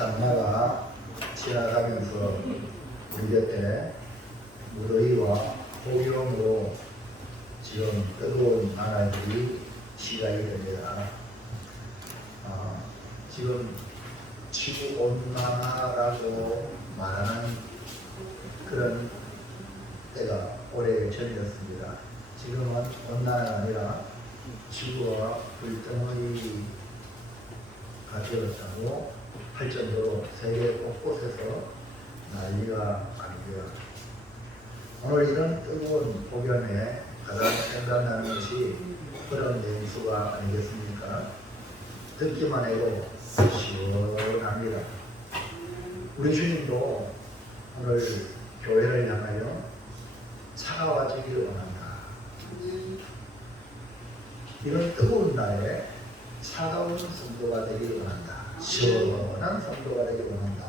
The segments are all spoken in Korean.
장마가 지나가면서 우리 곁에 무더위와 폭염으로 지금 뜨거운 나날들이 시작이 됩니다. 지금 지구온난화라고 말하는 그런 때가 오래 전이었습니다. 지금은 온난화가 아니라 지구가 불덩어리가 되었다고 할 정도로 세계 곳곳에서 난리가 아니고요. 오늘 이런 뜨거운 폭염에 가장 생각나는 것이 그런 냉수가 아니겠습니까? 듣기만 해도 시원합니다. 우리 주님도 오늘 교회를 향하여 차가워지기를 원한다. 이런 뜨거운 날에 차가운 성도가 되기를 원한다. 시원한 성도가 되기를 원한다.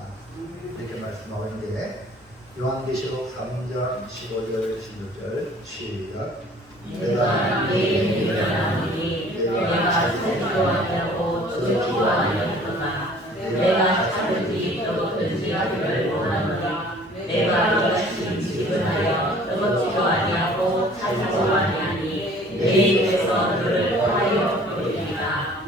이렇게 말씀하고 있는데 요한계시록 3장 15절 16절 시작. 내가 너희에게 일어나노니 내가 성도하려고 기도하였구나. 내가 차든지 뜨겁든지 하기를 원하노라. 내가 이같이 지근하여 뜨겁지도 아니하고 차지도 아니하니 내 입에서 너를 하여 부르리라.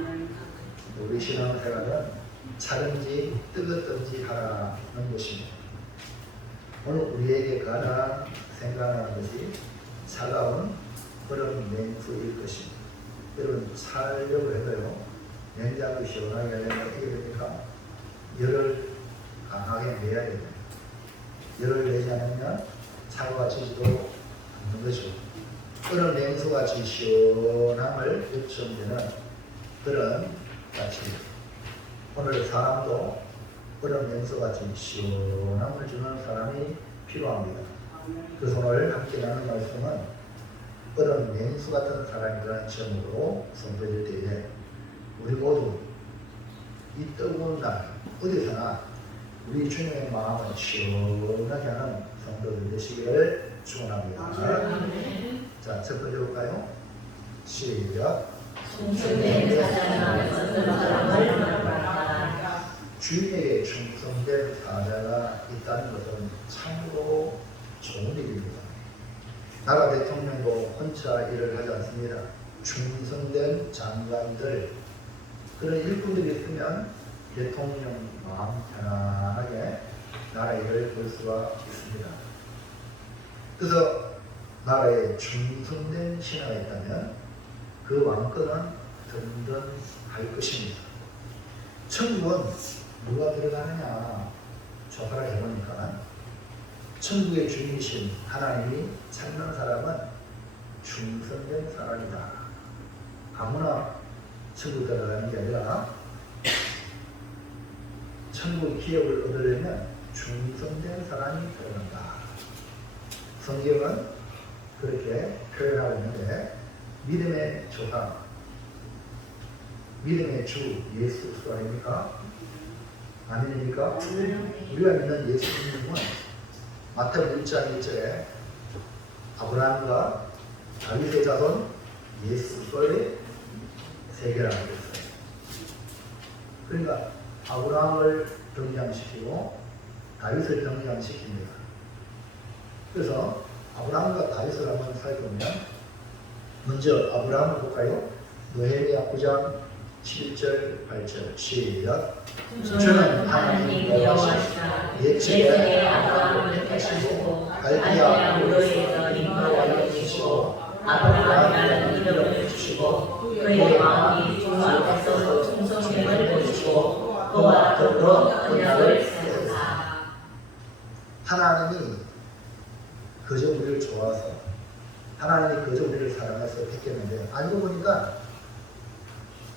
우리 신앙생활은 차든지 뜨겁든지 하라는 것입니다. 오늘 우리에게 가장 생각나는 것이 차가운 그런 냉수일 것입니다. 여러분 살려고 해도요, 냉장고 시원하게 하려면 어떻게 됩니까? 열을 강하게 내야 됩니다. 열을 내지 않으면 차가워지지도 않는 것이고, 그런 냉수같이 시원함을 요청되는 그런 같이 오늘 사람도 그런 냉수같이 시원함을 주는 사람이 필요합니다. 그래서 오늘 함께 나눈 말씀은 그런 냉수 같은 사람이라는 제목으로 선포될 때에 우리 모두 이 뜨거운 날 어디서나 우리 주님의 마음을 시원하게 하는 성도들 되시기를 축원합니다. 자, 첫 번째 볼까요? 시작. 주인에게 충성된 사자가 있다는 것은 참으로 좋은 일입니다. 나라 대통령도 혼자 일을 하지 않습니다. 충성된 장관들, 그런 일꾼들이 있으면 대통령 마음 편안하게 나라 일을 볼 수가 있습니다. 그래서 나라에 충성된 신하가 있다면 그 왕권은 든든할 것입니다. 천국은 누가 들어가느냐 조사를 해보니까 천국의 주인이신 하나님이 찾는 사람은 충성된 사람이다. 아무나 천국 들어가는 게 아니라 천국 기업을 얻으려면 충성된 사람이 들어간다. 성경은 그렇게 표현하고 있는데 믿음의 조상, 믿음의 주 예수 그리스도 아닙니까? 아닙니까? 우리가 믿는 예수님은 마태복음 1장 1절에 아브라함과 다윗의 자손 예수 그리스도의 세계라고 했어요. 그러니까 아브라함을 등장시키고 다윗을 등장시킵니다. 그래서 아브라함과 다윗을 한번 살펴보면 먼저 아브라함을 볼까요? 느헤미야 9장 7절 8절 시작. 주는 하나님 여호와시라. 옛적에 아브라함을 택하시고 갈대아 우르에서 인도하여 주시고 아브라함이라는 이름을 주시고 그의 마음이 주 앞에서 충성됨을 보이시고 그와 더불어 언약을 세우사. 하나님이 그저 우리를 좋아서 하나님이 그저 우리를 사랑해서 택했는데 알고 보니까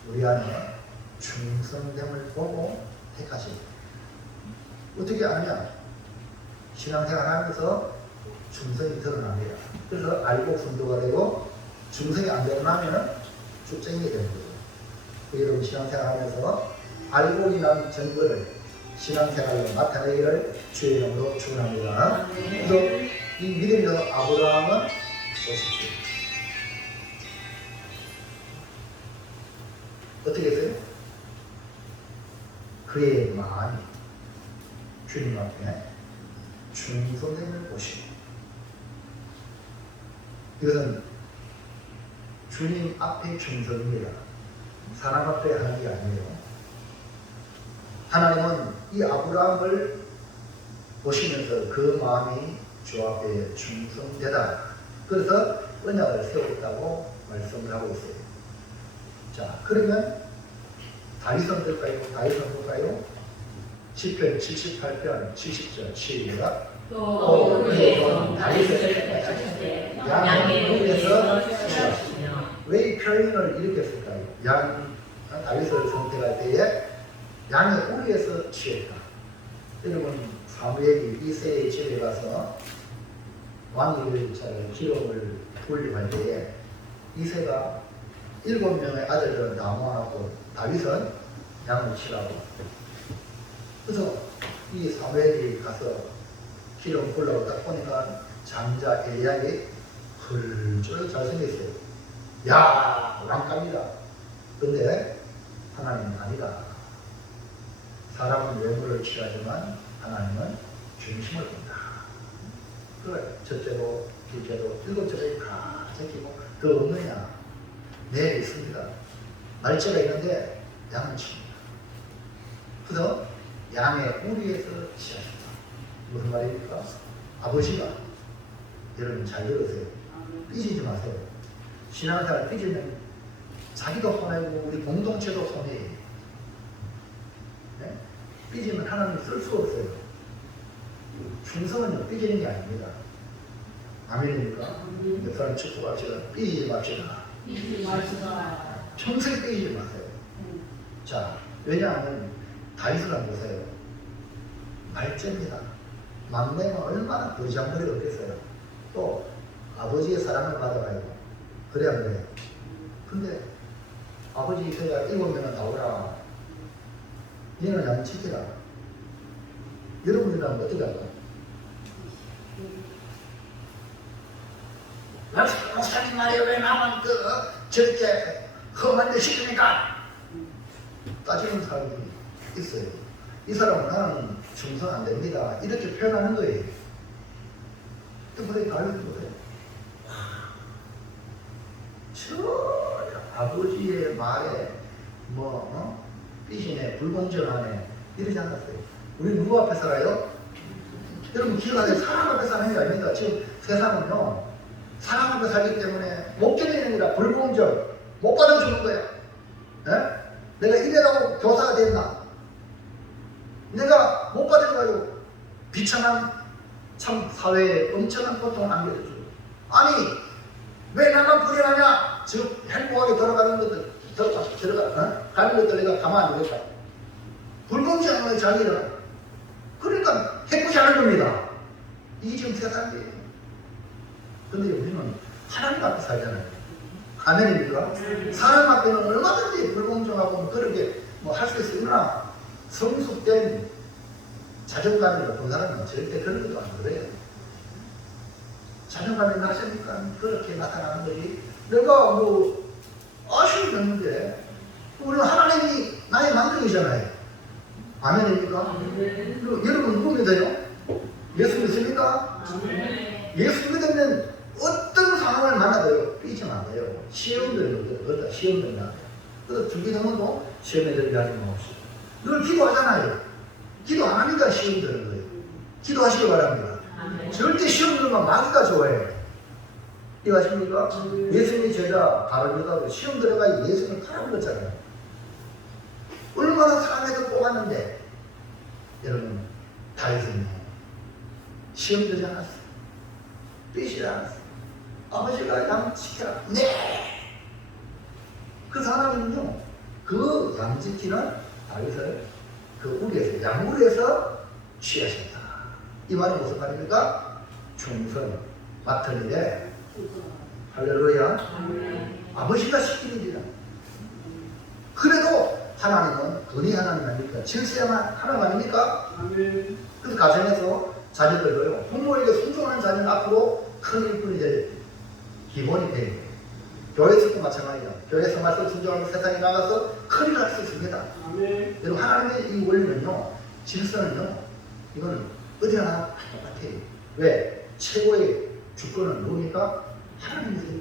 우리 안에 충성됨을 보고 택하십니다. 어떻게 아냐? 신앙생활 하면서 충성이 드러납니다. 그래서 알고 성도가 되고 충성이 안 드러나면 쭉쟁이가 되는 거죠. 여러분 신앙생활 하면서 알고 인한 증거를 신앙생활로 나타내기를 주의 이름으로 축원합니다. 그래서 이 믿음의 아브라함은 보십시오. 어떻게 했어요? 그의 마음이 주님 앞에 충성되는 곳이고, 이것은 주님 앞에 충성입니다. 사람 앞에 하는 게 아니에요. 하나님은 이 아브라함을 보시면서 그 마음이 주 앞에 충성되다, 그래서 언약을 세웠다고 말씀을 하고 있어요. 자, 그러면 다윗은 어떨까요? 다윗은 어떨까요? 시편 78편 70절 시작. 또 그의 종 다윗을 쫓으되 양의 우리에서 치하시며. 왜 이 표현을 이렇게 했을까요? 다윗을 선택할 때에 양의 우리에서 취했다. 여러분, 사무엘이 이새의 집에 가서 왕위를 기록을 돌려갈 때에 이새가 7명의 아들들은 다 모아놓고 다윗은 양을 치라고. 그래서 이 사무엘이 가서 기름 보려고 딱 보니까 장자 엘리야이 헐쩍 잘생겼어요. 야, 왕감이다. 근데 하나님은 아니다. 사람은 외모를 취하지만 하나님은 중심을 본다. 그래, 첫째로, 둘째로, 일곱째로 다 제끼고 더 없느냐? 네, 있습니다. 날짜가 있는데 양은 칩니다. 그래서 양의 우리에서 취하셨다. 무슨 말입니까? 아버지가, 여러분 잘 들으세요. 삐지지 마세요. 신앙생활 삐지면 자기도 손해고 우리 공동체도 손해예요. 네? 삐지면 하나님 쓸 수 없어요. 충성은 삐지는 게 아닙니다. 아멘입니까? 옆사람 축복합시다. 삐지지 맙시다. 평생 삐지지 마세요. 자, 왜냐하면 다윗을 한번 보세요. 말째입니다. 막내는 얼마나 거지한거리가 없겠어요. 또 아버지의 사랑을 받아가요. 그래야 안 그래요? 근데 아버지 이새가 7명은 나오라. 얘는 양치기라. 여러분이라면 어떻게 할까요? 목사님 말이야, 왜 나만 저렇게 험한 데 시키니까? 따지는 사람이 있어요. 이 사람은 나는 충성 안 됩니다. 이렇게 표현하는 거예요. 근데 다윗은 뭐예요? 저 아버지의 말에 삐지네, 불공정하네, 이러지 않았어요. 우리 누구 앞에 살아요? 여러분 기억하세요. 사람 앞에 사는 게 아닙니다. 지금 세상은요, 사람 앞에 살기 때문에 못 견디는 게 아니라 불공정, 못 받아주는 거야. 네? 내가 이래라고 교사가 됐나? 내가 못 받아가지고 비참한 참 사회에 엄청난 고통을 안겨주죠. 아니, 왜 나만 불행하냐? 즉 행복하게 돌아가는 것들, 가는 것들 내가 가만히 안 두겠다. 불공정한 거예요, 자기는. 그러니까 해꾸지 않은 겁니다. 이게 지금 세상이에요. 근데 우리는 하나님 앞에 살잖아요. 아멘입니까? 사람 앞에는 얼마든지 불공정하고 그렇게 할 수 있으나 성숙된 자존감이 높은 사람은 절대 그런 것도 안 그래요. 자존감이 낮으니까 그렇게 나타나는 거지. 내가 아쉬움이 없는데 우리는 하나님이 나의 만족이잖아요. 아멘입니까? 여러분 누구 믿어요? 예수 믿습니까? 예수 믿으면 어떤 상황을 만나도요 삐지면 안 돼요. 시험 들면 시험 들면 그래서 준비되면도 시험에 들게 하지 마십시오. 늘 기도하잖아요. 기도 안 하니까 시험 드는 거예요. 기도하시기 바랍니다. 절대 시험 들면 마귀가 좋아해요. 이해하십니까? 예수님의 제자 바울도 시험 들어가 예수님을 팔아 먹었잖아요. 얼마나 사랑해서 뽑았는데, 여러분 다윗은 시험 들지 않았어요. 삐지지 않았어요. 아버지가 양 지켜라. 네. 그 사람은요, 그 양 지키는 다윗을 그 우리에서, 양우리에서 취하셨다. 이 말은 무슨 말입니까? 충성, 맡은 일에 할렐루야. 아버지가 시킨 일이다. 그래도 하나님은 돈이 하나님 아닙니까? 질서야만 하나님 아닙니까? 그래서 가정에서 자녀들도요, 부모에게 순종하는 자녀는 앞으로 큰 일꾼이 될 기본이 돼요. 교회에서도 마찬가지다. 교회에서 말씀 순종하면 세상에 나가서 큰 일을 할 수 있습니다. 여러분 하나님의 이 원리는요, 질서는요, 이거는 어디나 똑같아요. 왜? 최고의 주권은 누굽니까? 하나님이세요.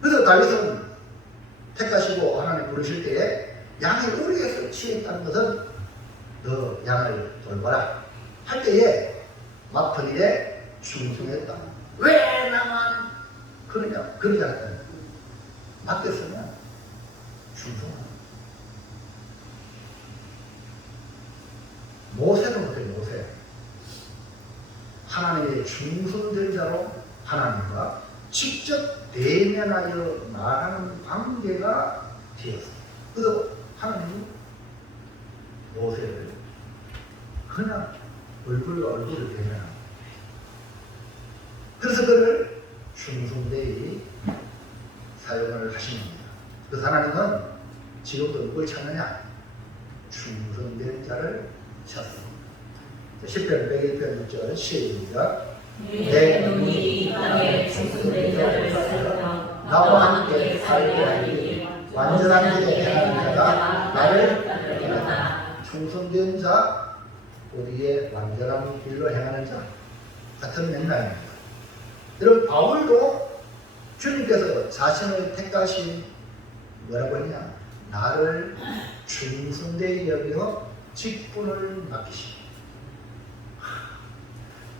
그래서 다윗은 택하시고 하나님 부르실 때에 양의 우리에서 취했다는 것은 너 양을 돌봐라 할 때에 맡은 일에 충성했다. 왜 나만 그러냐? 그러지 않다. 맡겼으면 충성하라. 모세는 어때요? 모세. 하나님의 충성된 자로 하나님과 직접 대면하여 말하는 관계가 되었어요. 그래서 하나님이 모세를 그냥 얼굴과 얼굴을 대면합니다. 그래서 그를 충성되이 사용을 하신 겁니다. 그래서 하나님은 지금도 누굴 찾느냐? 충성된 자를 찾습니다. 10편 101편 6절 시작. 내 눈이 이 땅에 충성된 자를 찾으며 나와 함께 살게 하리니 완전한 길에 행하는 자가 나를 따르리로다. 충성된 자, 우리의 완전한 길로 행하는 자 같은 맥락입니다. 여러분 바울도 주님께서 자신을 택하신 뭐라고 했냐? 나를 충성되이 여겨 직분을 맡기시고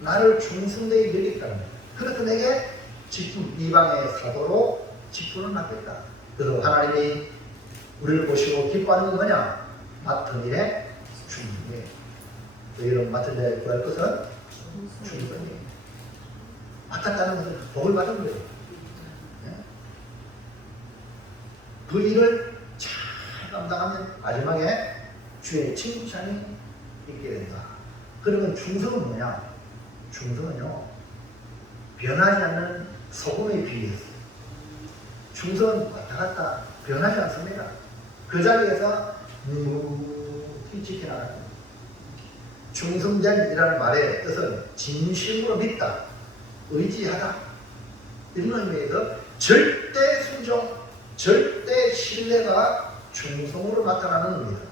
나를 충성되이 여겼다는 거예요. 그래서 내게 직분, 이방의 사도로 직분을 맡겼다. 그래서 하나님이 우리를 보시고 기뻐하는 건 뭐냐? 맡은 일에 충성이에요. 너희는 맡은 일에 구할 것은 충성이에요. 맡았다는 것은 복을 받은 거예요. 그 일을 잘 감당하면 마지막에 주의 칭찬이 있게 된다. 그러면 충성은 뭐냐? 충성은요, 변하지 않는 소금에 비유했어요. 충성은 왔다 갔다 변하지 않습니다. 그 자리에서 묵묵히 지켜나가는 겁니다. 충성된이라는 말의 뜻은 진심으로 믿다, 의지하다 이런 의미에서 절대 순종, 절대 신뢰가 충성으로 나타나는 겁니다.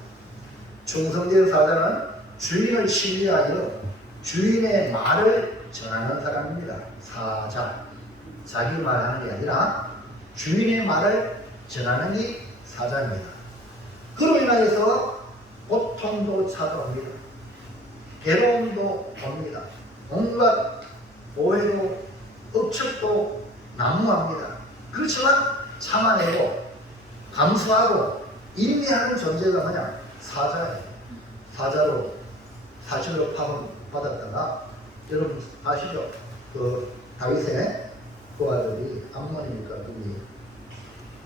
충성된 사자는 주인을 신뢰하여 주인의 말을 전하는 사람입니다. 사자. 자기 말하는 게 아니라 주인의 말을 전하는 게 사자입니다. 그로 인하여서 고통도 찾아옵니다. 괴로움도 옵니다. 온갖 오해도 억측도 난무합니다. 그렇지만 참아내고 감수하고 인내하는 존재가 뭐냐? 사자예요. 사자로 사실로 파송받았다가 여러분 아시죠? 그 다윗의 그 아들이 암몬이니까 그분이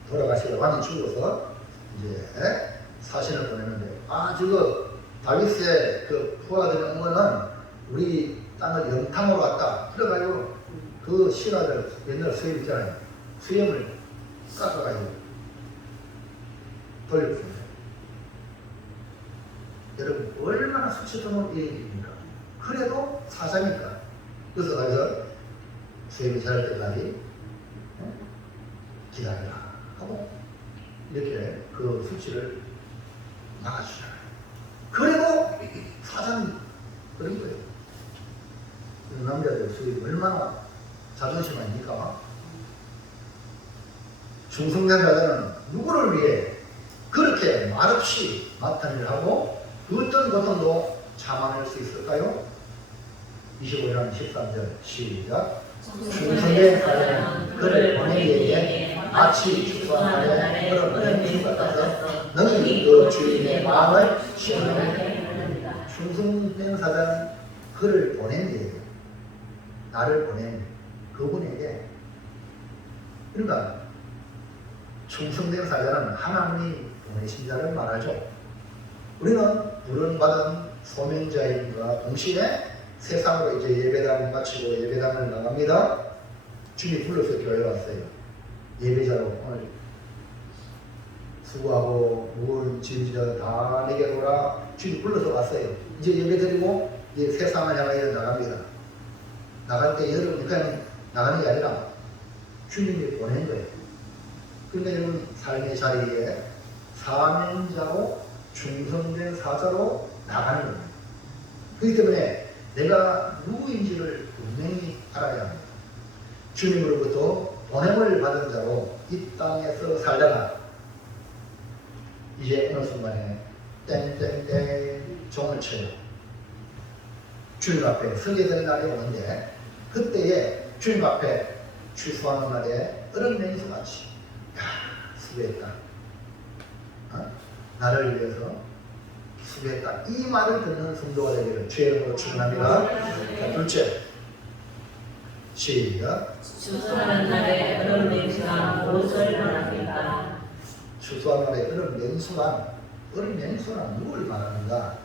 돌아가시고 왕이 죽어서 이제 사신을 보내는데 저거 다윗의 그 부하들이 온 거는 우리 땅을 영탕으로 왔다. 그래가지고 그 신하들 옛날 수염 있잖아요. 수염을 깎아가지고 돌려줍니다. 여러분 얼마나 수치 드문 일입니까? 그래도 사자니까. 그래서 가서 수염이 자랄 때까지 기다려라 하고 이렇게 그 수치를 막아주잖아요. 그래도 사자는 그런 거예요. 남자들 수염이 얼마나 자존심 아닙니까? 충성된 자들은 누구를 위해 그렇게 말없이 맡은 일을 하고 그 어떤 고통도 참아낼 수 있을까요? 25장 13절 시작. 충성된 사자는 그를 보내기에 마치 축소한 날에 그런 주가 따서 너희 그 주인의 마음을 시원하게. 충성된 사자는 그를 보내기에 나를 보낸 그분에게, 그러니까 충성된 사자는 하나님이 보내신 자를 말하죠. 우리는 부름받은 소명자인과 동시에 세상으로 이제 예배당 마치고 예배당을 나갑니다. 주님 불러서 교회 왔어요. 예배자로 오늘 수고하고 무거운 짐지들 다 내게 오라. 주님 불러서 왔어요. 이제 예배 드리고 이제 세상을 향하여 나갑니다. 나갈 때 여러분 그냥 나가는 게 아니라 주님이 보낸 거예요. 그러니까 여러분 삶의 자리에 사명자로 충성된 사자로 나가는 겁니다. 그렇기 때문에 내가 누구인지를 분명히 알아야 합니다. 주님으로부터 보냄을 받은 자로 이 땅에서 살다가 이제 어느 순간에 땡땡땡 종을 쳐요. 주님 앞에 서게 될 날이 오는데 그때에 주님 앞에 취소하는 날에 어른 맹수같이 수고했다. 나를 위해서 수고했다. 이 말을 듣는 성도가 되기를 주의 이름으로 축원합니다. 자, 둘째, 시작. 추수하는 날에 어른 맹수가 무엇을 말합니까? 추수하는 날에 어른 맹수란 누굴 말하는가?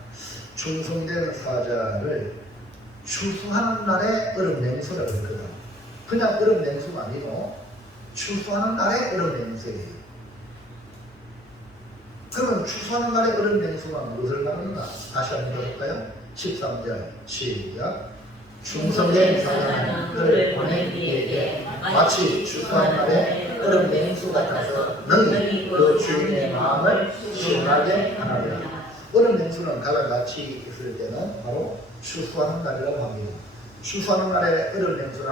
충성된 사자를 추수하는 날에 어른 맹수라고 했거든. 그냥 어른 맹수가 아니고 추수하는 날에 어른 맹수예요. 그러면 추수하는 날에 어른 맹수가 무엇을 말하는가? 다시 한번 볼까요? 13절 시작. 충성된 사자는 그를 보낸 이에게 마치 추수하는 날에 어른 맹수 같아서 너희 그 주인의 마음을 시원하게 하나니라. 어른 맹수는 가장 같이 있을 때는 바로 추수하는 날이라고 합니다. 추수하는 날에 어른 맹수는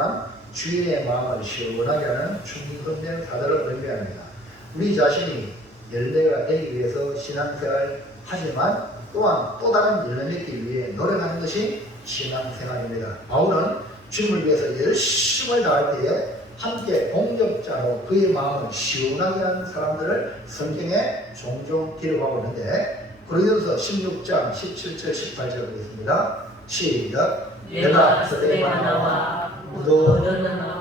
주인의 마음을 시원하게 하는 충성된 사자를 의미합니다. 우리 자신이 열매가 되기 위해서 신앙생활을 하지만 또한 또 다른 열매 맺기 위해 노력하는 것이 신앙생활입니다. 바울은 주님을 위해서 열심을 다할 때에 함께 동역자로 그의 마음을 시원하게 하는 사람들을 성경에 종종 기록하고 있는데 고린도서 16장 17절 18절 보겠습니다. 시작. 내가 스데바나와 우도나와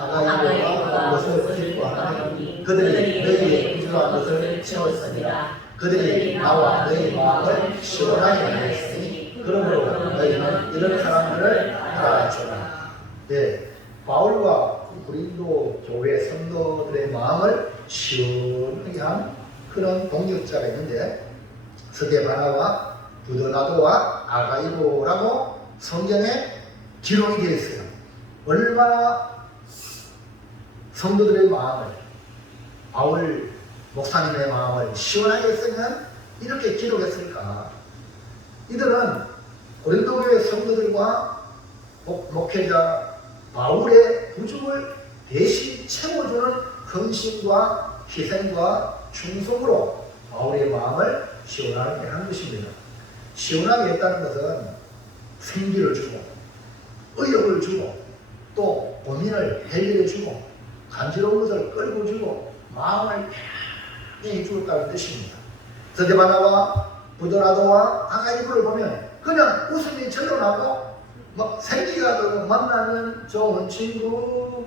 아가이오와 것을 기뻐하니 그들이 너희의 부족한 것을 채웠습니다. 그들이 나와 너희 마음을 시원하게 하였으니 그러므로 너희는 이런 사람들을 알아주라. 네, 바울과 고린도 교회 성도들의 마음을 시원하게 한 그런 동역자가 있는데 스데바나와 부도나도와 아가이고라고 성경에 기록이 되어 있어요. 얼마나 성도들의 마음을, 바울 목사님의 마음을 시원하게 했으면 이렇게 기록했을까? 이들은 고린도 교회 성도들과 목회자 바울의 부족을 대신 채워주는 헌신과 희생과 충성으로 바울의 마음을 시원하게 한 것입니다. 시원하게 했다는 것은 생기를 주고 의욕을 주고 또 고민을 해결해 주고 간지러운 것을 끌고 주고 마음을 편히 주었다는 뜻입니다. 스데바나와 부도나도와 아가이고를 보면 그냥 웃음이 절로 나고 막 생기가 들고 만나면 좋은 친구.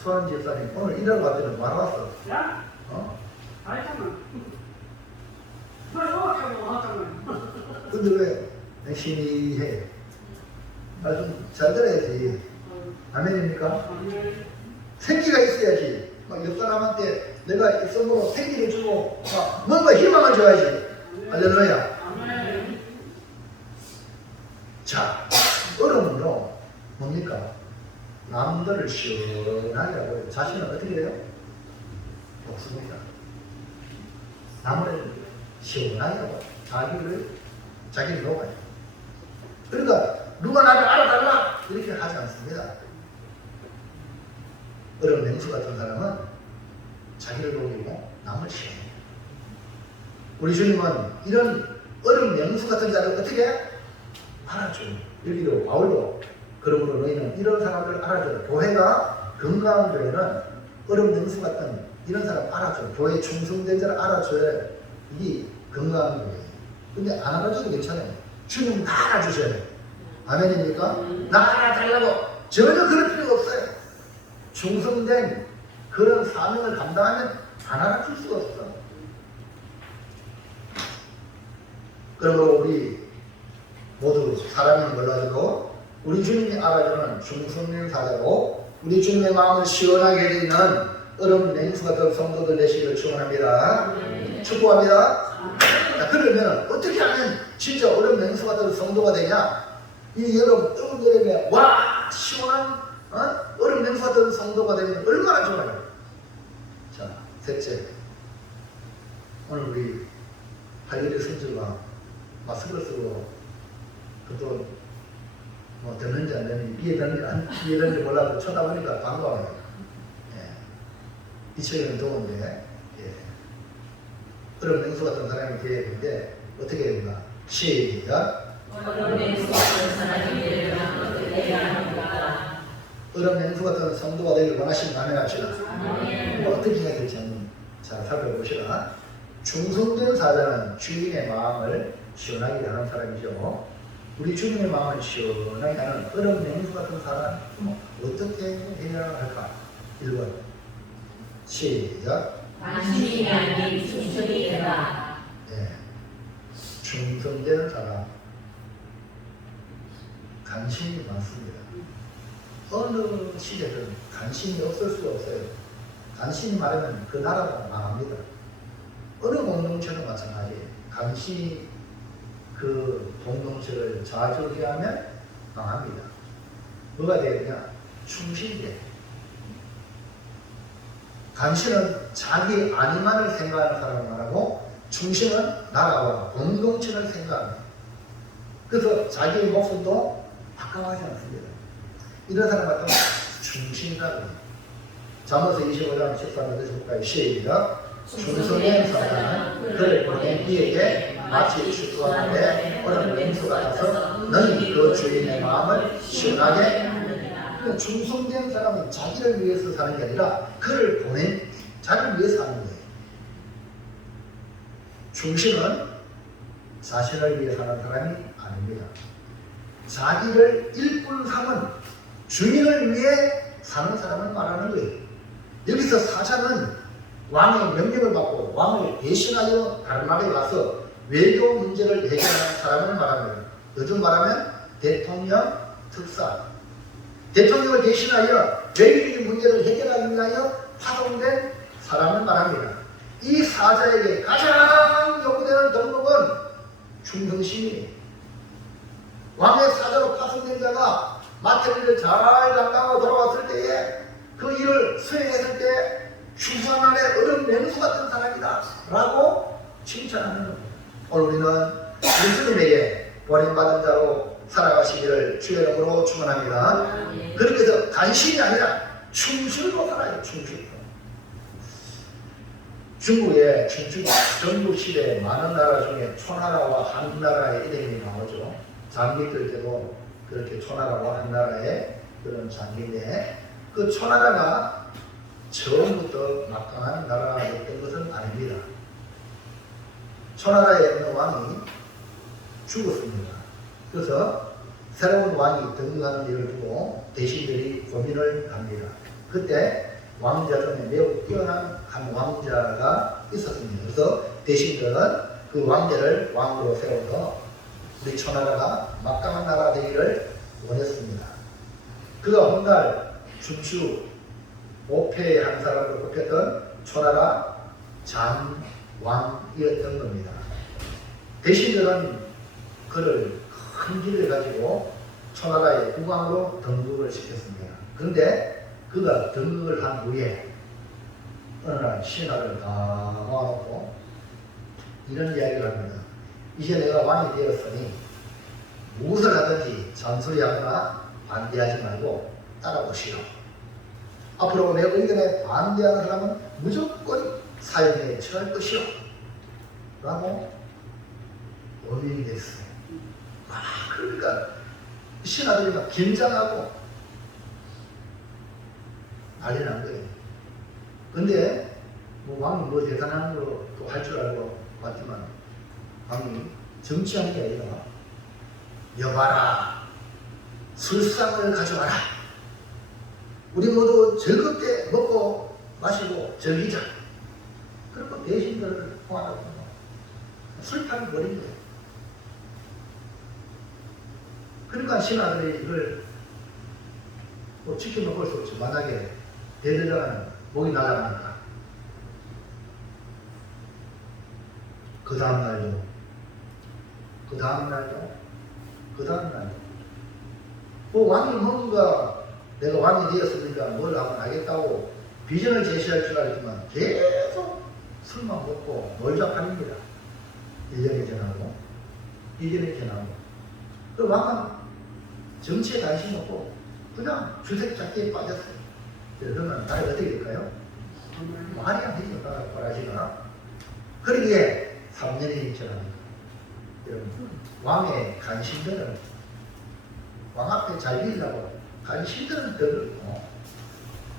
수환 집사님 오늘 일하러 갔더니 뭐 하러 왔어? 어? 근데 왜 열심히 해? 좀 잘 들어야지. 아멘입니까? 생기가 있어야지. 막 옆 사람한테 내가 입성으로 생기를 주고 뭔가 희망을 줘야지. 할렐루야. 자, 어른은요 뭡니까? 남들을 시원하게 하고 자신은 어떻게 해요? 없습니다. 남을 시원하게 하고 자기를 녹아요. 그러니까 누가 나를 알아달라 이렇게 하지 않습니다. 어른 맹수 같은 사람은 자기를 녹이고 남을 시원해요. 우리 주님은 이런 어른 맹수 같은 자를 어떻게 알아줘요? 여기도 바울도 그러므로 너희는 이런 사람들을 알아줘요. 교회가 건강한 교회는 어른 맹수 같은 이런 사람 알아줘요. 교회 충성된 자를 알아줘야 이게 건강한 교회예요. 근데 안 알아줘도 괜찮아요. 주님 다 알아주셔야 돼요. 아멘입니까? 나 알아달라고 전혀 그럴 필요가 없어요. 충성된 그런 사명을 감당하면 안 알아줄 수가 없어. 그러므로 우리 모두 사람을 몰라도 우리 주님이 알아주는 충성된 사자로 우리 주님의 마음을 시원하게 해드리는 어른 맹수 같은 성도들 되시기를 축원합니다. 축복합니다. 자, 그러면 어떻게 하면 진짜 어른 맹수 같은 성도가 되냐? 이 여러분 뜨거운 여름에 와 시원한 어른 맹수 같은 성도가 되면 얼마나 좋아요. 자, 셋째, 오늘 우리 할일의 선주가 마스크를 쓰고 그것도 뭐 되는지 안 되는지 이해되는지 몰라도 쳐다보니까 반가워요. 예. 이쪽에는 더운데 예. 그런 냉수 같은 사람이 되어야 되는데 어떻게 됩니까? 시작. 얼음 냉수 같은 사람이 되려면 어떻게 해야 합니까? 얼음 냉수 같은 성도가 되길 원하시면 아멘합시다. 아멘. 어떻게 해야 될지 한번 잘 살펴보시라. 충성된 사자는 주인의 마음을 시원하게 하는 사람이죠. 우리 주님의 마음을 시원하게 하는 얼음 냉수 같은 사람 어떻게 해야 할까? 1번 시작. 당신이 아닌 충성이 되라. 네. 충성된 사람 간신이 많습니다. 어느 시대든 간신이 없을 수가 없어요. 간신이 많으면 그 나라가 망합니다. 어느 공동체도 마찬가지예요. 간신이 그 공동체를 좌지우지하면 망합니다. 뭐가 돼야 되냐? 충신이 돼. 간신은 자기 안위만을 생각하는 사람을 말하고 충신은 나라와 공동체를 생각합니다. 그래서 자기의 목숨도 아까워하지 않습니다. 이런 사람 같으면 충신이라고 해요. 잠언서 25장 13절에서 볼까요? 시작. 충성된 사람은 그를 보낸 이에게 마치 추수하는데 얼음 냉수 같아서 너희 그 주인의 마음을 시원하게 하느니라. 충성된 사람은 자기를 위해서 사는 게 아니라 그를 보낸 자기를 위해서 사는 거예요. 충신은 자신을 위해 사는 사람이 아닙니다. 자기를 일꾼 삼은 주인을 위해 사는 사람을 말하는 거예요. 여기서 사자는 왕의 명령을 받고 왕을 대신하여 다른 나라에 가서 외교 문제를 해결하는 사람을 말합니다. 요즘 말하면 대통령 특사. 대통령을 대신하여 외교적인 문제를 해결하기 위하여 파송된 사람을 말합니다. 이 사자에게 가장 요구되는 덕목은 충성심이에요. 왕의 사자로 파송된 자가 맡은 일을 잘 감당하고 돌아왔을 때에 그 일을 수행했을 때 추수한 날에 얼음 냉수 같은 사람이다 라고 칭찬하는 겁니다. 오늘 우리는 예수님에게 버림받은 자로 살아가시기를 주의 이름으로 축원합니다. 그렇게 해서 간신이 아니라 충실로 살아요. 충실로. 중국의 전국시대에 많은 나라 중에 초나라와 한나라의 이름이 나오죠. 장기 뜰 때도 그렇게 초나라와 한나라의 그런 장기인데 그 초나라가 처음부터 막강한 나라였던 것은 아닙니다. 초나라에 있는 왕이 죽었습니다. 그래서 새로운 왕이 등극하는 일을 두고 대신들이 고민을 합니다. 그때 왕자 중에 매우 뛰어난 한 왕자가 있었습니다. 그래서 대신들은 그 왕자를 왕으로 세워서 우리 초나라가 막강한 나라 되기를 원했습니다. 그가 훗날 춘추 5패의 한 사람으로 뽑혔던 초나라 장왕이었던 겁니다. 대신들은 그를 큰 길을 가지고 초나라의 국왕으로 등극을 시켰습니다. 그런데 그가 등극을 한 후에 어느 날 신하를 다 모아놓고 이런 이야기를 합니다. 이제 내가 왕이 되었으니 무엇을 하든지 잔소리하거나 반대하지 말고 따라오시오. 앞으로 내 의견에 반대하는 사람은 무조건 사형에 처할 것이오 라고 원인이 됐어요. 그러니까 신하들이 막 긴장하고 난리 난 거예요. 근데 뭐 왕이 뭐 대단한 거 할 줄 알고 봤지만 왕이 정치하는 게 아니라 여봐라 술상을 가져와라. 우리 모두 즐겁게 먹고 마시고 즐기자. 그리고 대신들을 포함하고 술판을 버린 거예요. 그러니까 신하들이 이걸 뭐 지켜만 볼 수 없죠. 만약에 대대장은 목이 날아가니까 그 다음날도 뭐 왕이 뭔가 내가 왕이 되었으니까 뭘 하면 하겠다고 비전을 제시할 줄 알지만 계속 술만 먹고 놀자 판입니다. 1년이 지나고 2년이 지나고 그 왕은 정치에 관심 없고 그냥 주색 잡기에 빠졌어요. 그러면 나라가 어떻게 될까요? 말이 안 되죠. 바라시가. 그러기에 3년이 지납니다. 여러분, 왕의 관심들은 왕 앞에 잘 빌려고 관심들은 들고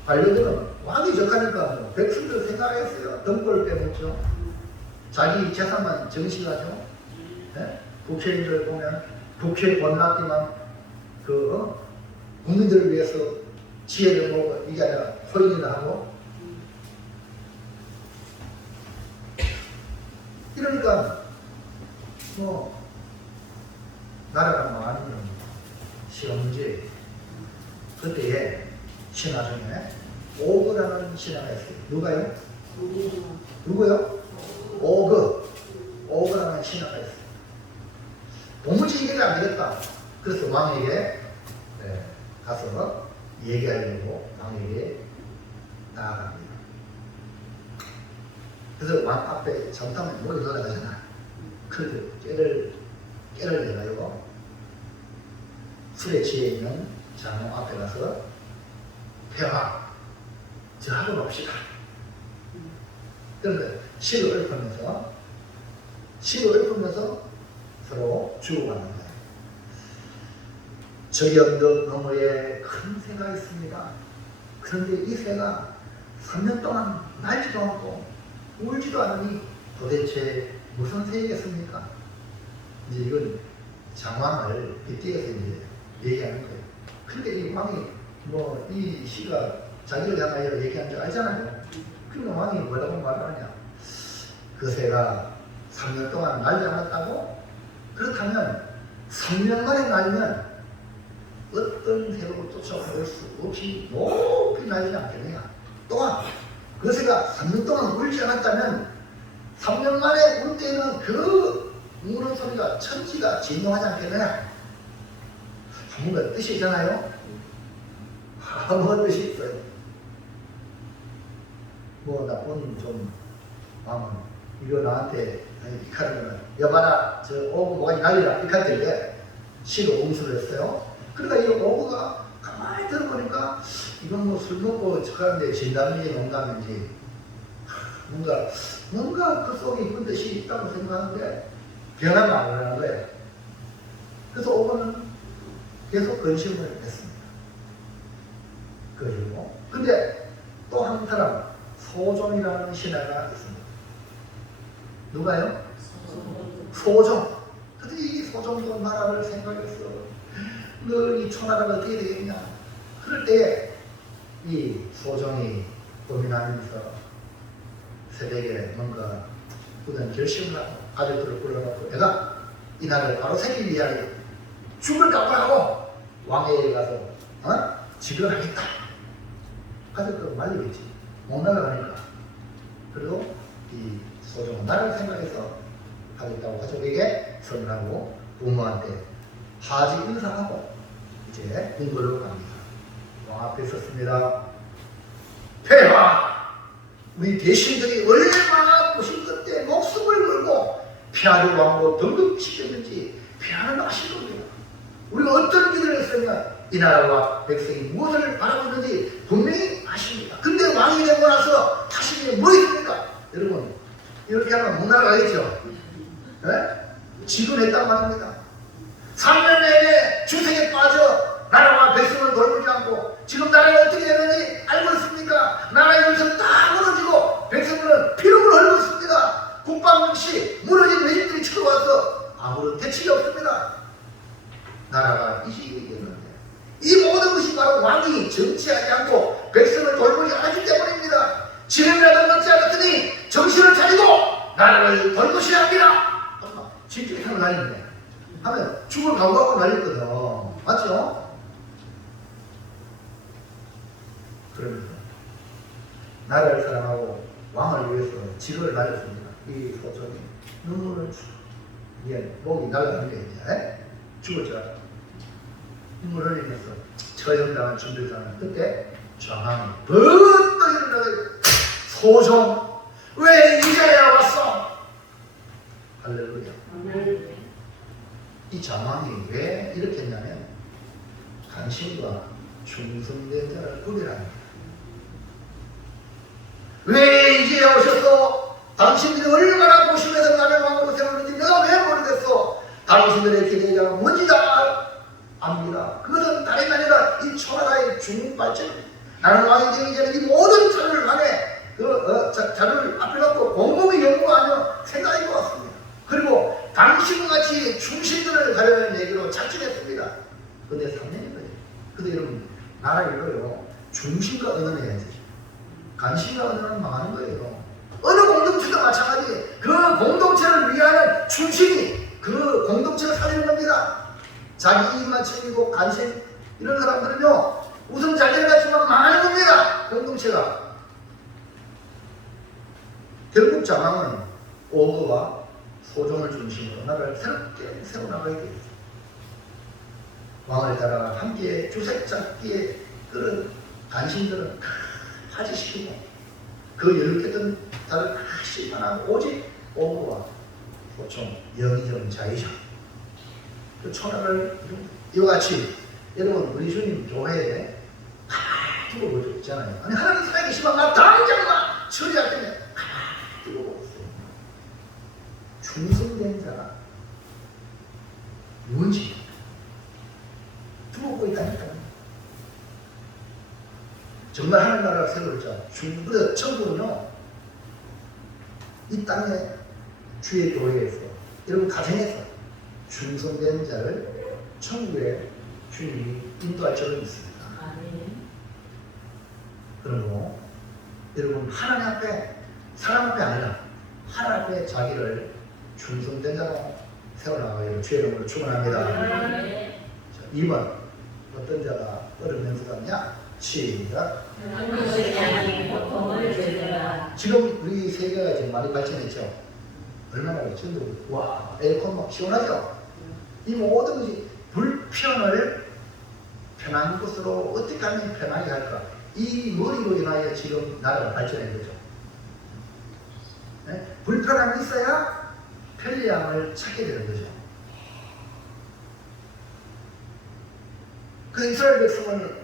관료들은 왕이 적하니까 뭐 백성들 생각했어요. 등골 빼먹죠. 자기 재산만 정식하죠. 네? 국회의원들 보면 국회 권락기만 국민들을 위해서 지혜를 모으고 이게 아니라 호인이라 하고 이러니까 뭐 나라가 많으면 시험지 그때에 신화 중에 오그라는 신화가 있어요. 누가요? 누구요? 오그라는 신화가 있어요. 도무지 이해가 안 되겠다. 그래서 왕에게 가서 얘기하려고 왕에게 나아갑니다. 그래서 왕 앞에 잠깐만 목이 돌아가잖아. 그래서 깨를 내가지고 술에 취해 있는 장로 앞에 가서 폐하 저하고 놉시다. 그런데 시를 읊으면서 서로 주고받는 거예요. 저기 언덕 너머에 큰 새가 있습니다. 그런데 이 새가 3년 동안 날지도 않고 울지도 않으니 도대체 무슨 새이겠습니까? 이제 이건 장왕을 빗대어서 이제 얘기하는 거예요. 근데 이 왕이 뭐 이 시가 자기를 향하여 얘기하는 줄 알잖아요. 그러면 왕이 뭐라고 말하냐? 그 새가 3년 동안 날지 않았다고? 그렇다면 3년 만에 날면 어떤 새로 쫓아올 수 없이 높이 날지 않겠느냐? 또한 그 새가 3년 동안 울지 않았다면 3년 만에 울 때는 그 우는 소리가 천지가 진동하지 않겠느냐? 뭔가 뜻이 있잖아요? 아무 뜻이 있어요. 뭐 나쁜 좀 왕은 이거 나한테 이카르면 여봐라 저 오구 뭐가 날리라 이카르인데 시로 옹수를 했어요. 그러니까 이 오구가 가만히 들어보니까 이건 뭐 술 먹고 척하는데 진담인지 농담인지 뭔가 그 속에 이쁜 뜻이 있다고 생각하는데 변하면 안 하는 거예요. 그래서 오구는 계속 근심을 했습니다. 그리고 근데 또 한 사람 소종이라는 신하가 있습니다. 누가요? 소종. 근데 이 소종도 나라를 생각했어. 늘 이 초나라가 어떻게 되겠냐. 그럴 때 이 소종이 고민하면서 새벽에 뭔가 굳은 결심을 하고 가족들을 불러놓고 내가 이 나라를 바로 세기 위하여 죽을 각오하고 왕에게 가서 직을 하겠다. 가족들은 말리겠지. 못 나가니까. 그리고 이 소종은 나를 생각해서 하겠다고 가족에게 선언하고 부모한테 하지 인사하고 이제 궁궐로 갑니다. 왕 앞에 섰습니다. 폐하! 우리 대신들이 얼마나 보신 그때 목숨을 걸고 폐하를 왕으로 등극시켰는지 폐하는 아실 겁니다. 우리가 어떤 길을 했으면 이 나라와 백성이 무엇을 바라고 있는지 분명히 아십니다. 근데 왕이 되고 나서 하시는 게 뭐 있습니까? 여러분 이렇게 하면 못 나가겠죠? 네? 지근했단 말입니다. 3년 내내 주택에 빠져 나라와 백성을 돌보지 않고 지금 나라가 어떻게 되는지 알고 있습니까? 나라의 정신 다 무너지고 백성들은 피눈물 흘리고 있습니다. 국방 역시 무너진 외집들이 쳐들어와서 아무런 대책이 없습니다. 나라가 이 시기에 있는데 이 모든 것이 바로 왕이 정치하지 않고 백성을 돌보지 않기 때문입니다. 지금이라도 넣지 않았더니 정신을 차리고 나라를 돌보셔야 합니다. 진짜 하면 날리네. 하면 죽을 각오하고 날렸거든. 맞죠? 그러면서 나라를 사랑하고 왕을 위해서 지도를 날렸습니다. 이 소총이 눈물을 이게 목이 날아가는 게 이제 죽을 줄 알았다. 눈물 흘리면서 처형당한 준비를 하는 그때 장항이 번뜩 일어나서 소종 왜 이제야 왔어? 할렐루야. 이 자망이 왜 이렇게 했냐면 간신과 충성된 자를 구별합니다. 왜 이제 오셨어? 당신들이 얼마나 고심해서 나를 왕으로 세우는지 내가 왜 모르겠어? 당신들의 기대자가 뭔지 다 압니다. 그것은 다른 아니라 이 천하의 중발전. 나는 왕이 되기 전에 이 모든 자를 간에 자를 앞에 놓고 곰곰이 연구하며 생각해 보았습니다. 그리고 당신과 같이 충신들을 가려는 얘기로 작정했습니다. 그런데 3년인 거예요. 근데 여러분, 나라 이거요. 중심과 언어해야지. 간신과 언어는 망하는 거예요. 어느 공동체도 마찬가지. 그 공동체를 위하는 충신이 그 공동체를 살리는 겁니다. 자기 이익만 챙기고 간신 이런 사람들은요, 우선 자기를 갖지만 망하는 겁니다. 공동체가. 결국 자망은 오거와 소종을 중심으로 나라를 새롭게 세워나가야 되겠죠. 왕을 따라 함께 주색 잡기에 그런 간신들은 파지시키고 그 열겠던 다른 실만한 오직 오거와 소총, 영의정, 자의정 그 천하를 이와 같이 여러분 우리 주님 교회에 가만히 두고 보고 있잖아요. 아니 하나님 살아계시면 나 당장만 처리할 때면 가만히 두고 보고 있어요. 충성된 자가 뭔지 두고 보고 있다니까요. 정말 하나님 나라를 세울 자, 그래서 천국은요 이 땅에 주의 교회에서 여러분 가정에서 충성된 자를 천국에 주님이 인도할 적은 있습니다. 그리고 여러분 하나님 앞에 사람 앞에 아니라 하나님 앞에 자기를 충성된 자로 세워나가기를 주의 이름으로 축원합니다. 자, 2번 어떤 자가 어른 명수하냐? 시작. 지금 우리 세계가 지금 많이 발전했죠. 얼마나 발전도 와 에어컨 막 시원하죠. 이 모든 것이 불편을 편한 곳으로 어떻게 하면 편하게 할까? 이 머리로 인하여 지금 나라가 발전한 거죠. 네? 불편함이 있어야 편리함을 찾게 되는 거죠. 그 이스라엘 백성은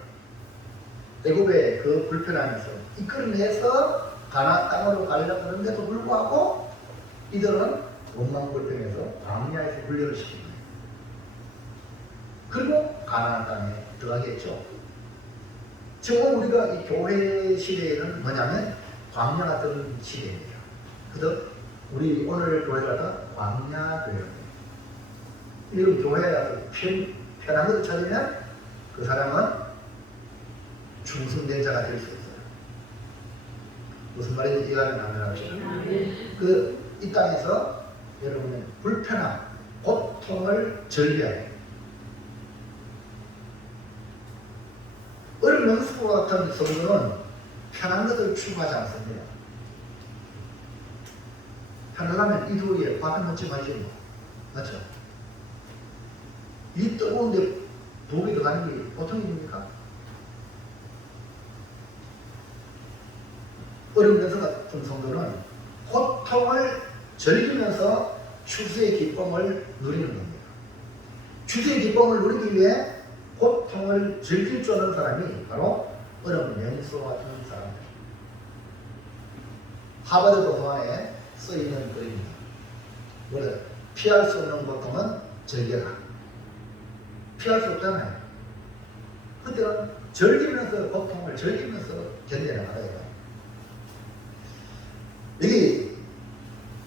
애굽의 그 불편함에서 이끌어내서 가나안 땅으로 가려고 하는데도 불구하고 이들은 원망 불편해서 광야에서 훈련을 시킨 거예요. 그리고 가나안 땅에 들어가겠죠. 지금 우리가 이 교회 시대에는 뭐냐면 광야 같은 시대입니다. 그래서 우리 오늘 교회가 광야교회입니다. 이런 교회에 편한 것을 찾으면 그 사람은 충성된 자가 될 수 있어요. 무슨 말인지 이해가 나면 이 땅에서 여러분의 불편함, 고통을 즐겨야 어른 명수와 같은 성도는 편한 것을 추구하지 않습니다. 편하려면 이 더위에 밥에 먹지 말지. 맞죠? 이 뜨거운데 독이 들어가는 게 보통 일입니까? 어른 명수 같은 성도는 고통을 즐기면서 추수의 기쁨을 누리는 겁니다. 추수의 기쁨을 누리기 위해 고통을 즐길 줄 아는 사람이 바로 어른 명수와 같은 사람입니다. 하버드 도서관에 써있는 글입니다. 뭐래? 피할 수 없는 고통은 즐겨라. 피할 수 없잖아요. 그때는 즐기면서 고통을 즐기면서 견뎌나가야 여기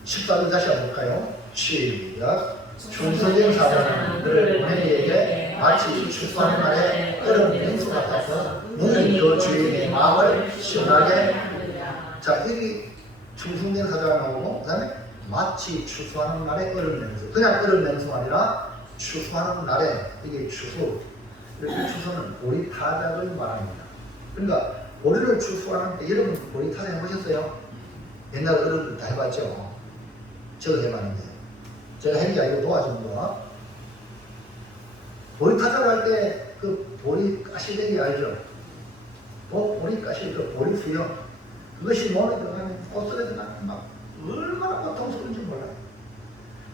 14절 다시 한번 볼까요? 시작. 충성된 사람들을 보내기에 마치 추수하는 날에 어른 냉수 같아서 눈이 그 주인의 마음을 시원하게 하느니라. 자, 여기 충성된 사자가 나오고 그 다음에 마치 추수하는 날에 어른 냉수. 그냥 어른 냉수가 아니라 추수하는 날에 이게 추수. 이렇게 추수는 보리 타작을 말합니다. 그러니까 보리를 추수하는 때 여러분 보리 타작 해보셨어요? 옛날 어른들 다 해봤죠? 저도 해봤는데 제가 한 게 아니고 도와준 거. 보리 타작을 할 때 그 보리 가시대기 알죠? 보리 가시, 그 보리 수염 그것이 몸에 들어가면 옷속에 들어가면 막 얼마나 고통스러운지 몰라요.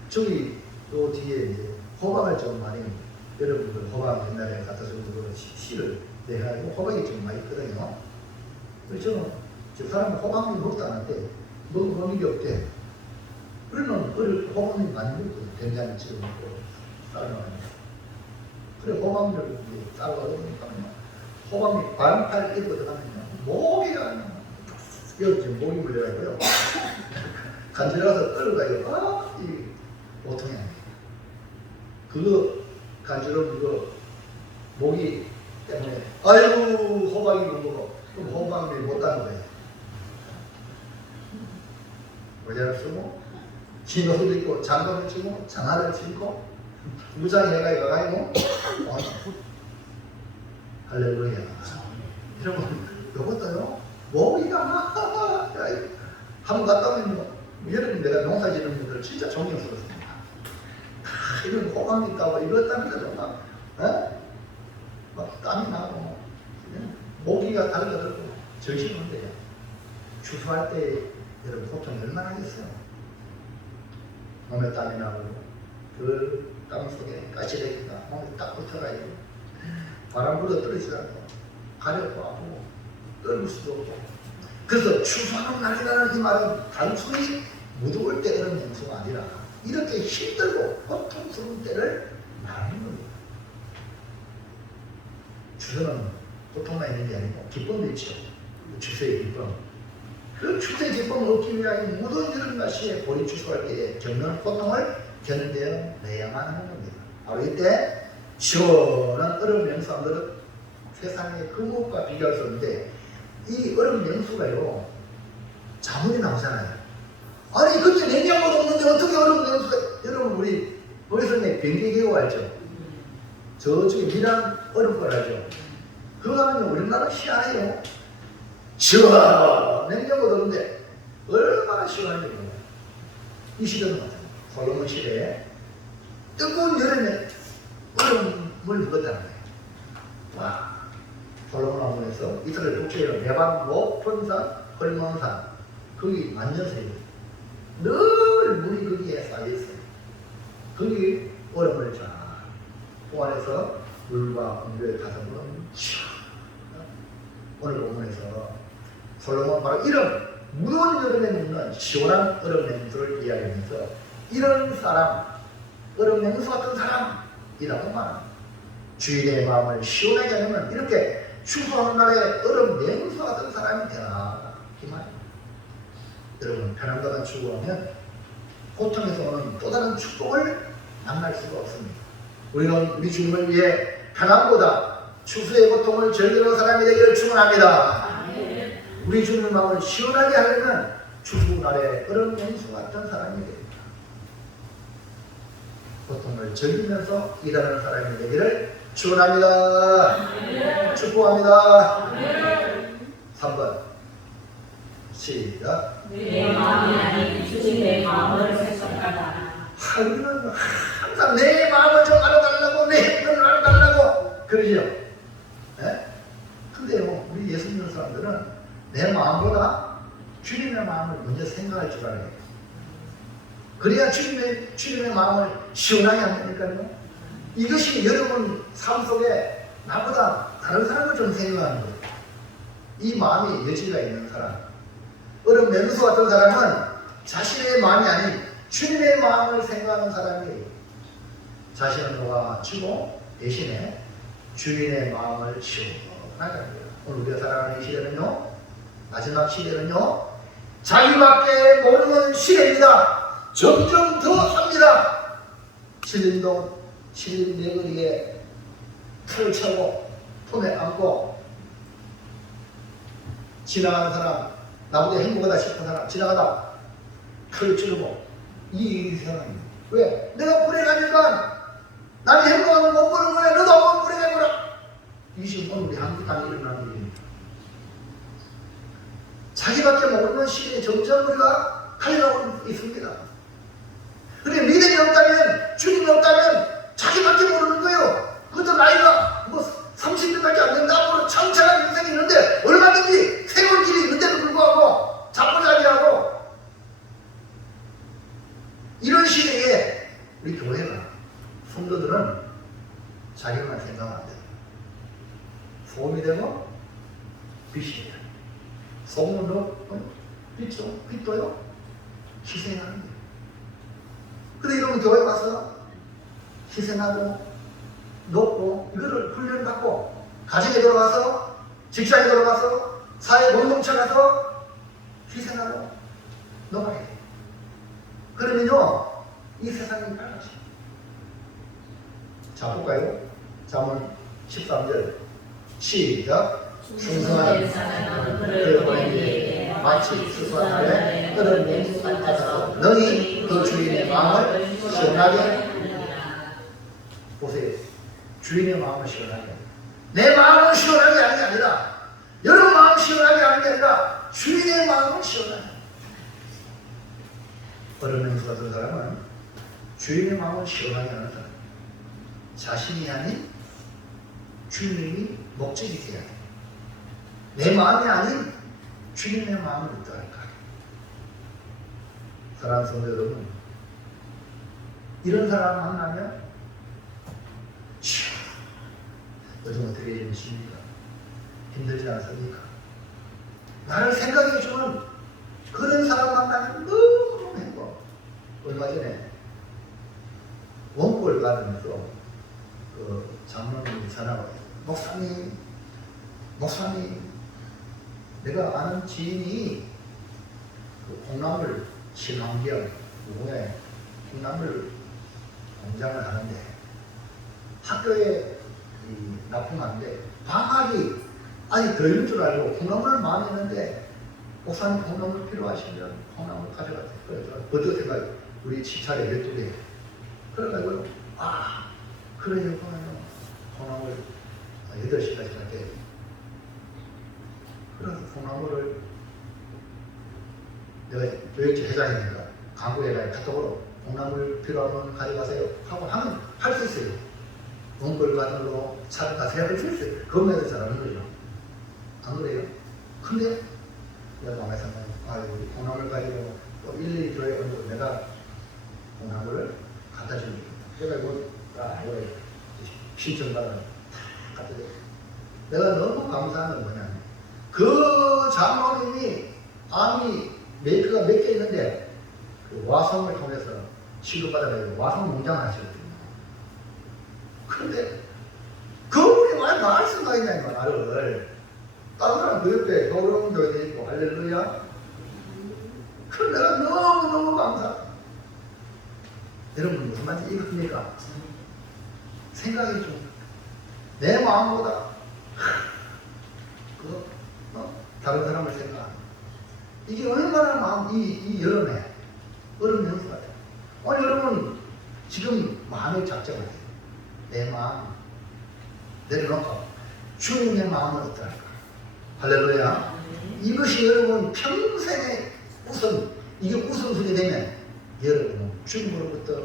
저기 또 뒤에 이제 호박을 좀 많이, 여러분들 호박 옛날에 갖다 주고 씨를 내가지고 호박이 좀 많이 있거든요. 그래서 저는 저 사람은 호박잎 먹도 안 한대. 먹는 게 없대. 그러면 호박잎 많이 먹고 된장에 찍어 먹고 삶아가지고. 그래 호박잎을 삶아가니까 호박잎 반팔 입고 들어가면 모기가 여기 지금 모기 물려가고요. 간지러워서 떨어가요. 이 보통이 아니에요. 그거 간지러운 그거 모기 때문에 아이고 호박이 못 먹어. 그럼 호박이 못 따는 거예요. 모자를 쓰고 진호도 있고 장갑을 치고 장화를 신고 무장해가 가가지고 할렐루야. 여러분 요것도요 모기가 한번 갔다 오면 여러분 내가 농사 지는 분들 진짜 존경스럽습니다. 이런 호감 있다고 이렇다니까 정말 막 땀이 나고 모기가 달려들고 절심은 돼요. 추수할 때 여러분 고통이 얼마나 하겠어요. 몸에 땀이 나고 그 땀 속에 가시래기가 몸에 딱 붙어가지고 바람 불어 떨어지지 않고 가렵고 아프고 떨굴 수도 없고. 그래서 추수하는 날이라는 이 말은 단순히 무더울 때 이런 행수가 아니라 이렇게 힘들고 고통스러운 때를 말하는 겁니다. 추수는 고통만 있는 게 아니고 기쁨도 있죠. 추수의 기쁨. 그 추수의 기쁨을 얻기 위하여 무더운 이런 날씨에 보리 추수할 때에 겪는 고통을 견뎌 내야만 하는 겁니다. 바로 이때 시원한 얼음 냉수함들은 세상의 금옥과 비교할 수 없는데 이 얼음 냉수가요 자문이 나오잖아요. 아니 그때 냉장고도 없는데 어떻게 얼음 냉수가. 여러분 우리 보리선에 변기계곡 알죠? 저쪽에 미란 얼음골 알죠? 그거 가면 우리나라 희한해요. 시원 냉장고도 없는데 얼마나 시원한지 몰라요. 이 시대는 같아요. 솔로몬 시대에 뜨거운 여름에 얼음을 먹었다는 거예요. 와, 솔로몬 왕궁에서 이스라엘 북쪽에 매방 높은 산, 헐몬산 거기 만년설이 늘 물이 거기에 쌓여있어요. 거기 얼음을 쫙 보관해서 물과 온도에 다듬은 오늘 본문에서 솔로몬 바로 이런 무더운 여름에 먹는 시원한 얼음 냉수를 이야기하면서 이런 사람, 얼음 냉수 같은 사람이라고 말합니다. 주인의 마음을 시원하게 하려면 이렇게 추수하는 날에 얼음 냉수 같은 사람이 되라 이 말입니다. 여러분 편안감만 추구하면 고통에서 오는 또 다른 축복을 만날 수가 없습니다. 우리는 우리 주님을 위해 편안보다 추수의 고통을 즐기는 사람이 되기를 축원합니다. 우리 주님의 마음을 시원하게 하려면 추수날에 얼음 냉수 같은 사람이 됩니다. 고통을 즐기면서 일하는 사람이 되기를 축원합니다. 축복합니다. 3번 시작. 내 마음이 아닌 주님의 마음을 생각하라. 우리는 항상 내 마음을 좀 알아달라고 내 힘을 알아달라고 그러죠. 네? 근데요 우리 예수 믿는 사람들은 내 마음보다 주님의 마음을 먼저 생각할 줄 알아요. 그래야 주님의 마음을 시원하게 한다니까요. 이것이 여러분 삶 속에 나보다 다른 사람을 좀 생각하는 거예요. 이 마음이 여지가 있는 사람, 얼음 냉수 같은 사람은 자신의 마음이 아닌 주님의 마음을 생각하는 사람이 자신을 놓아주고 대신에 주인의 마음을 시원하게 합니다. 오늘 우리가 살아가는 이 시대는요, 마지막 시대는요, 자기밖에 모르는 시대입니다. 점점 더 합니다. 신림동 신림내거리에 틀을 차고 품에 안고 지나가는 사람, 나보다 행복하다 싶은 사람 지나가다 틀을 찌르고 이 세상입니다. 왜? 내가 불행하니까 나는 행복하면 못 보는 거야. 너도 한번 불행해보라. 이것이 오늘 우리 한국 땅에 일어나는 일입니다. 자기밖에 모르는 시대에 점점 우리가 달려가고 있습니다. 그래 믿음이 없다면, 주님이 없다면 자기밖에 모르는 거예요. 그것도 나이가 뭐 30대밖에 안 된다. 앞으로 창창한 인생이 있는데 얼마든지 새로운 길이 있는데도 불구하고 자포자기하고 이런 시대에 우리 교회가 성도들은 자기만 생각하면 안 돼요. 소금이 되고 빛이 돼요. 소금으로 빛도요 희생하는 거예요. 근데 이러면 교회 와서 희생하고 높고 이거를 훈련받고 가정에 들어가서 직장에 들어가서 사회 공동체 가서 희생하고 넘어가야 돼요. 그러면요 이 세상이 밝아져요. 자 볼까요? 잠언 13절 시작. 충성한 사람은 그를 보낸 이에게 마치 수수한 끓은 냉수 같아서 너희 그 주인의 마음을 시원하게 하느니라. 보세요. 주인의 마음을 시원하게 내 마음을 시원하게 하는 게 아니라 여러분 마음 시원하게 하는 게 아니라 주인의 마음을 시원하게 어른 냉수 같은 사람은 주인의 마음을 시원하게 하는 사람 자신이 아닌 주님이 목적이 돼야 돼. 내 마음이 아닌 주님의 마음을 어떡할까? 사랑하는 성도 여러분, 이런 사람 만나면 요즘 어떻게 지내십니까? 힘들지 않습니까? 나를 생각해주는 그런 사람 만나면 너무 행복. 얼마 전에 원골 받으면서 그 장로님이 전화가 왔어요. 목사님, 내가 아는 지인이 그 콩나물 친환경 후에 콩나물 공장을 하는데 학교에 납품하는데 방학이 아직 더 있는 줄 알고 콩나물을 많이 했는데 목사님 콩나물 필요하시면 콩나물 가져가세요. 그래서 어떻게 생각해? 우리 집차례 12개. 그래가지고 그러니까 콩나물 8시까지 갈게. 그래서 콩나물을 내가 교육체 회장이니까 강구회장에 카톡으로 콩나물 필요하면 가져가세요 하고 하면 할 수 있어요. 원골 가들로 차를 가세요 할 수 있어요. 그것만 잘하는 거죠. 안 그래요? 근데 내가 마음에 생각해 우리 콩나물 가지고 또 일일이 교회 온다고 내가 콩나물을 갖다 주는 거예요. 내가 이거 신청받아 갖다 줘. 내가 너무 감사한 건 뭐냐면 그 장로님이 암이 메이크가 몇 개 있는데 그 와성을 통해서 취급받아가지고 와성 농장을 하시거든요. 그런데 그분이 왜 나를 생각했냐니까 나를. 다른 사람 그 옆에 gৌরব 교회도 있고 할렐루야. 그럼 내가 너무너무 감사. 여러분 무슨 말인지 이겁니까? 생각이 좀 내 마음보다 다른 사람을 생각하는 이게 얼마나 마음 이 여름에 얼음 연수 같아요. 오늘 여러분 지금 마음이 작정하세요. 내 마음 내려놓고 주님의 마음을 어떡할까? 할렐루야. 이것이 여러분 평생의 이게 우선순위 되면 여러분 주님으로부터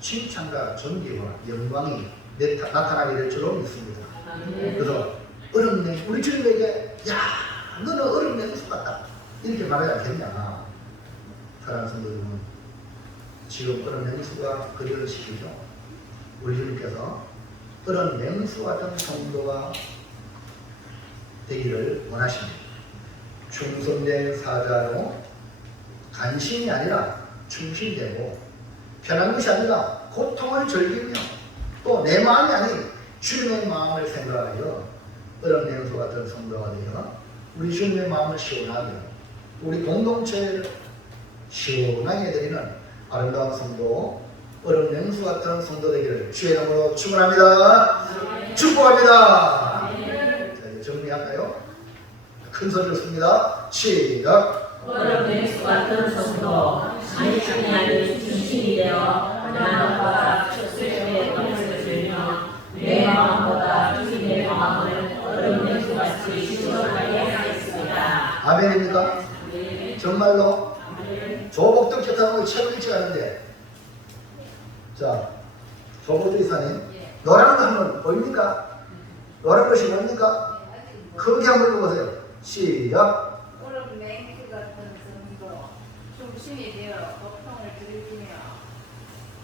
칭찬과 존귀와 영광이 나타나게 될 줄로 믿습니다. 그래서 얼음냉수 우리 주님에게 너는 얼음냉수 같다 이렇게 말해야 되냐. 사랑하는 성도 여러분, 지금 얼음냉수가 그리워지시죠? 우리 주님께서 얼음냉수 같은 성도가 되기를 원하십니다. 충성된 사자로 간신이 아니라 충실되고 편한 것이 아니라 고통을 즐기며 또 내 마음이 아닌 주님의 마음을 생각하여 얼음냉수 같은 성도가 되어 우리 주님의 마음을 시원하게 우리 공동체를 시원하게 해드리는 아름다운 성도 얼음냉수 같은 성도 되기를 주의 이름으로 축원합니다. 축복합니다. 자, 이제 정리할까요? 큰 소리로 씁니다. 시작. 얼음냉수 같은 성도 간신이 아닌 충신이 되어 나눠보다 촛수의 떡을 들며 내 마음보다 주님의 마음을 얼음냉수같이 시원하게 하겠습니다. 아멘입니까? 정말로 조복덕 교통의 책을 일찍 하는데 자 조복덕 이사님 노란 거 한번 보입니까? 노란 것이 뭡니까? 크게 한번 읽어보세요. 시작. 얼음냉수 같은 성도 충신이 되어 고통을 즐기며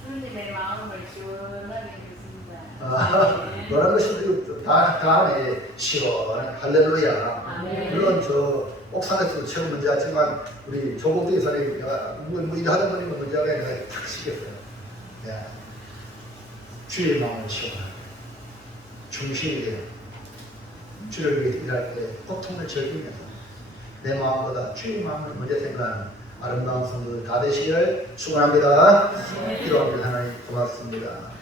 주님의 마음을 마음을 시원하게 했습니다. 노란 것이 다음에 시원한 할렐루야. 아멘. 물론 저 옥상에서도 최고 문제였지만 우리 조국대 선생님이 뭐 이거 하다 보니까 문제가 내가 탁 시켰어요. 야, 주의 마음을 시원하게 중심이 돼요. 주를 위해 일할 때 고통을 즐기면서 내 마음보다 주의 마음을 먼저 생각하는 아름다운 성도들 다 되시기를 축원합니다. 기도합니다. 하나님 고맙습니다.